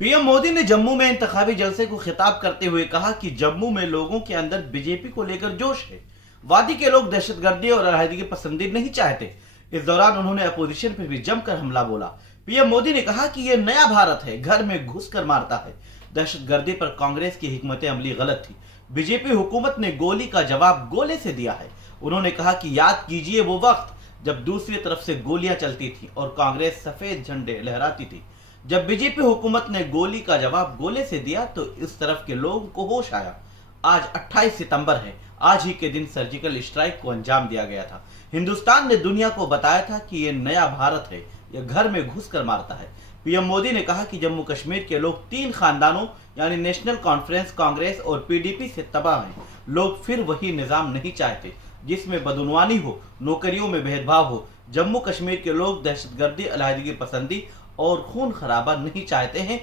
PM Modi ने जम्मू में इंतखाबी जलसे को खिताब करते हुए कहा कि जम्मू में लोगों के अंदर बीजेपी को लेकर जोश है। वादी के लोग दहशतगर्दी और अलहदगी पसंदी नहीं चाहते। इस दौरान उन्होंने अपोजिशन पर भी जमकर हमला बोला। पीएम मोदी ने कहा कि यह नया भारत है, घर में घुसकर मारता है। दहशतगर्दी पर कांग्रेस की हिकमत अमली गलत थी। बीजेपी हुकूमत ने गोली का जवाब गोले से दिया है। उन्होंने कहा कि याद कीजिए वो वक्त जब दूसरी तरफ से गोलियां चलती थी और कांग्रेस सफेद झंडे लहराती थी। जब बीजेपी हुकूमत ने गोली का जवाब गोले से दिया तो इस तरफ के लोगों को होश आया। आज 28 सितंबर है। आज ही के दिन सर्जिकल स्ट्राइक को अंजाम दिया गया था। हिंदुस्तान ने दुनिया को बताया था कि यह नया भारत है, यह घर में घुसकर मारता है। पीएम मोदी ने कहा कि जम्मू कश्मीर के लोग 3 खानदानों यानी नेशनल कॉन्फ्रेंस, कांग्रेस और पीडीपी से तबाह हैं। लोग फिर वही निजाम नहीं चाहते जिसमें बदउनवानी हो, नौकरियों में भेदभाव हो। जम्मू कश्मीर के लोग दहशतगर्दी, अलहदगी पसंदी और खून खराबा नहीं चाहते हैं।